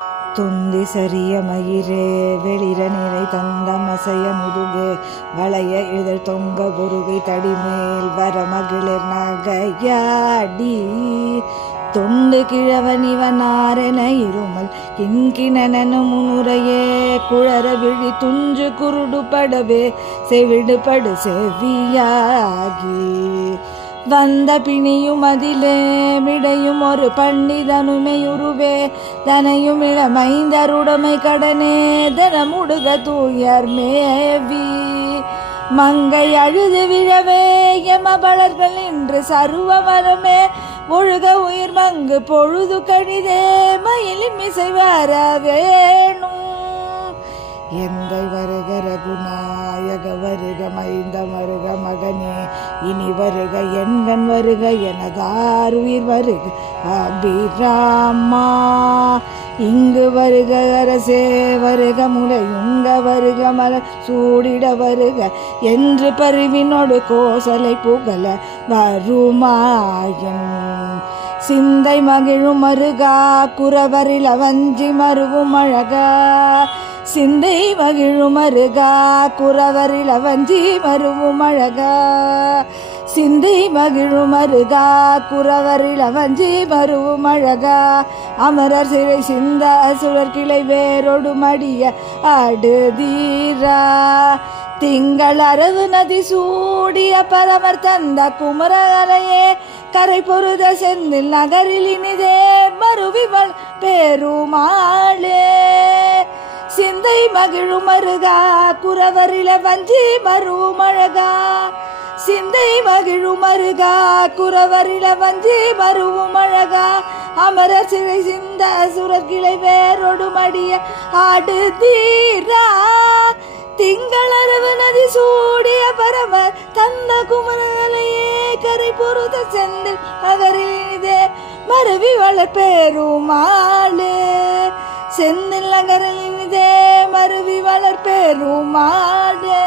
துந்தி சரிய மயிரே வெளிர நிறை தந்த மசைய முதுகு வளைய இதழ் தொங்க குருகை தடிமேல் வர மகளிர் நகையாடி தொண்டு கிழவனிவனாரென இருமல் கிண்கிணனு முன்னுரையே குழற விழி துஞ்சு குருடு படவே செவிடுபடு செவியாகி வந்த பிணியும் அதிலே விடையும் ஒரு பண்டிதனுமையுருவே தனையும் இளமைந்தருடைமை கடனே தனமுடுக தூயர் மேவி மங்கை அழுது விழவே எமபலர்கள் நின்று சருவ மரமே ஒழுக உயிர் மங்கு பொழுது கழிதே மயிலின் மிசை வர வேணும் எந்தை வருக ரகுநாயக வருக மைந்த வருக மகனே இனி வருக எண்கண் வருக எனதார் உயிர் வருக அபிராமா இங்கு வருக அரசே வருக முலையுங்க வருக மலர் சூடிட வருக என்று பருவினோடு கோசலை புகழ வருமாயன் சிந்தை மகிழும் மருகா குறவரில் அவஞ்சி மருவும் அழகா சிந்தை மகிழும் அருகா குறவரில் அவஞ்சி மருவும் அழகா சிந்தை மகிழும் அருகா குறவரில் அவஞ்சி மருவும் அழகா அமரர் சிறை சிந்த சுழற் கிளை வேரோடு மடிய அடுதீரா திங்கள் அரவு நதி சூடிய பரமர் தந்த குமரகரையே கரை பொருத செந்தில் நகரில் இனிதே மருவிவள் பெருமாளே சிந்தை மகிழும் அருகா குறவரில வஞ்சி மருவும் அழகா சிந்தை மகிழும் அருகா குறவரில வஞ்சி மருவும் அழகா அமர சிறை சிந்த சுரக்கிளை வேரோடு மடிய ஆடு தீரா திங்கள் அரவு நதி சூடிய பரமர் தந்த குமரகலையே கரை பொருத செந்தில் நகரிலே மருவி வளர் பெருமாளே செந்தில் நகரிலே மருவி வளர் பெருமாளே.